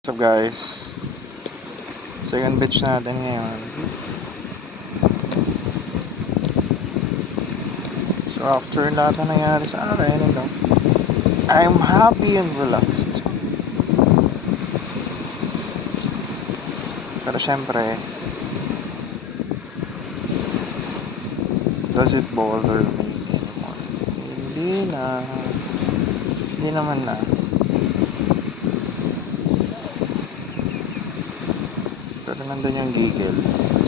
What's up guys? Second batch natin ngayon. So after lahat na nangyari sa akin ito, I'm happy and relaxed. Pero syempre, does it bother me anymore? Hindi na. Hindi naman na. Pero nandun yung gigil.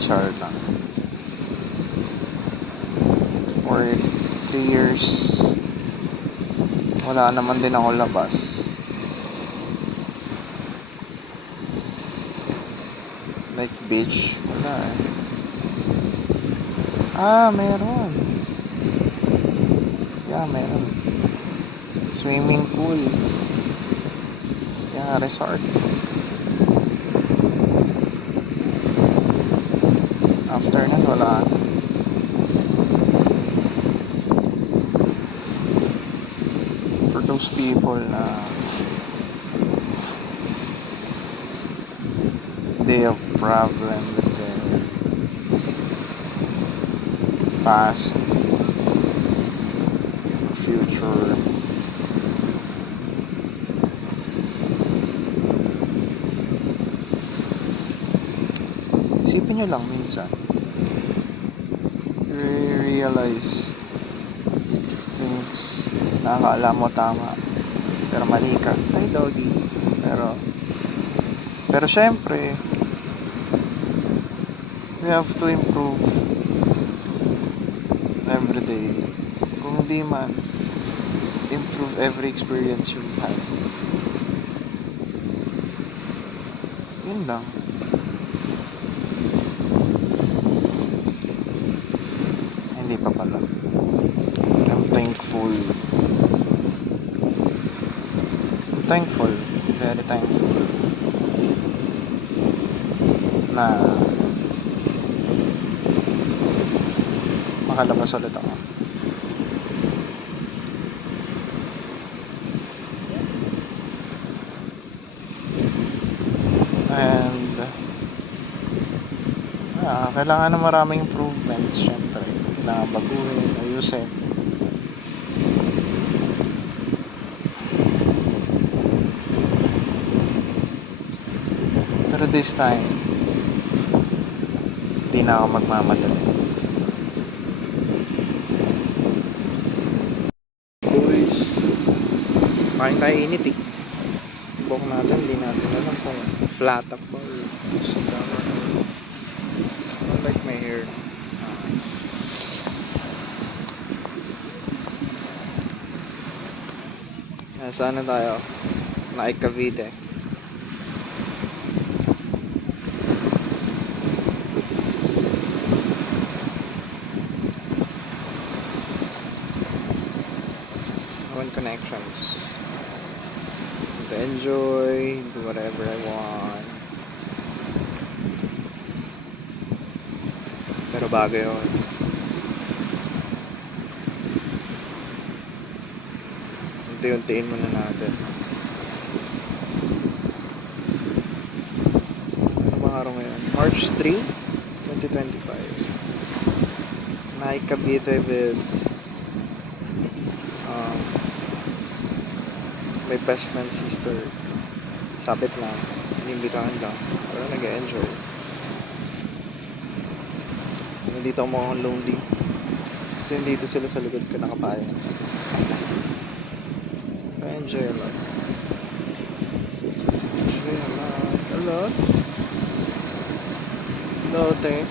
Char lang. For 3 years, wala naman din ako labas. Like beach, wala eh. Meron. Yeah, meron. Swimming pool. Yeah, resort. After nun, wala na. For those people na they have problem with their past, future, isipin nyo lang minsan, realize things na akala mo tama pero mali ka. Ay doggy. Pero syempre we have to improve every day. Kung hindi man, improve every experience you have. Yun lang. Hindi pa pala. I'm thankful, very thankful na makalabas ulit ako. And kailangan na maraming improvements. Syempre, kailangan baguhin, ayusin. Pero this time, hindi na ako magmamadali. Boys, kain tayo init eh. Buhok natin, hindi natin alam kung flat up ba or I like my hair. Saan na tayo? Naik Cavite. One connections. To enjoy, do whatever I want. Pero bago yun. Unti-untiin muna natin. Ano bang araw ngayon? March 3, 2025. Naik Cavite with my best friend's sister. Sabit lang. Inimbitahan lang. Pero nag-enjoy. Dito ako mukhang lonely. Kasi dito sila sa likod ko nakapaya. Enjoy a lot. Enjoy a lot. A lot? Lote.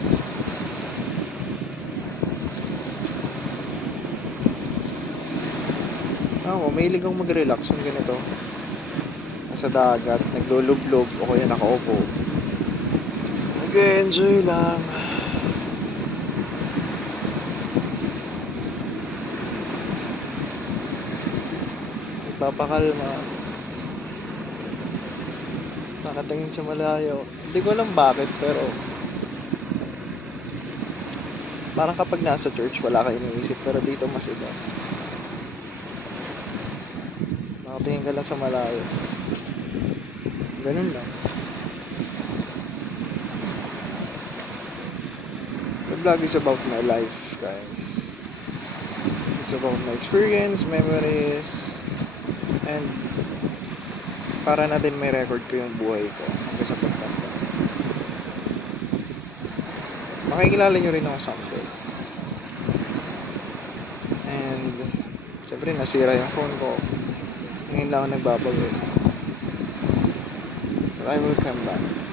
Ako, mahilig akong mag-relax yung ganito. Nasa dagat, naglulublob, o kaya nakaupo. Nag-enjoy lang. Nagpapakalma. Nakatingin sa malayo. Hindi ko alam bakit, pero parang kapag nasa church, wala ka iniisip. Pero dito mas iba. Nakatingin ka lang sa malayo. Ganun lang. The vlog is about my life, guys. It's about my experience, memories, and para na din may record ko yung buhay ko hanggang sa pagtanda. Makikilala nyo rin ako someday. And syempre nasira yung phone ko. Ngayon lang ako nagbabago. But I will come back.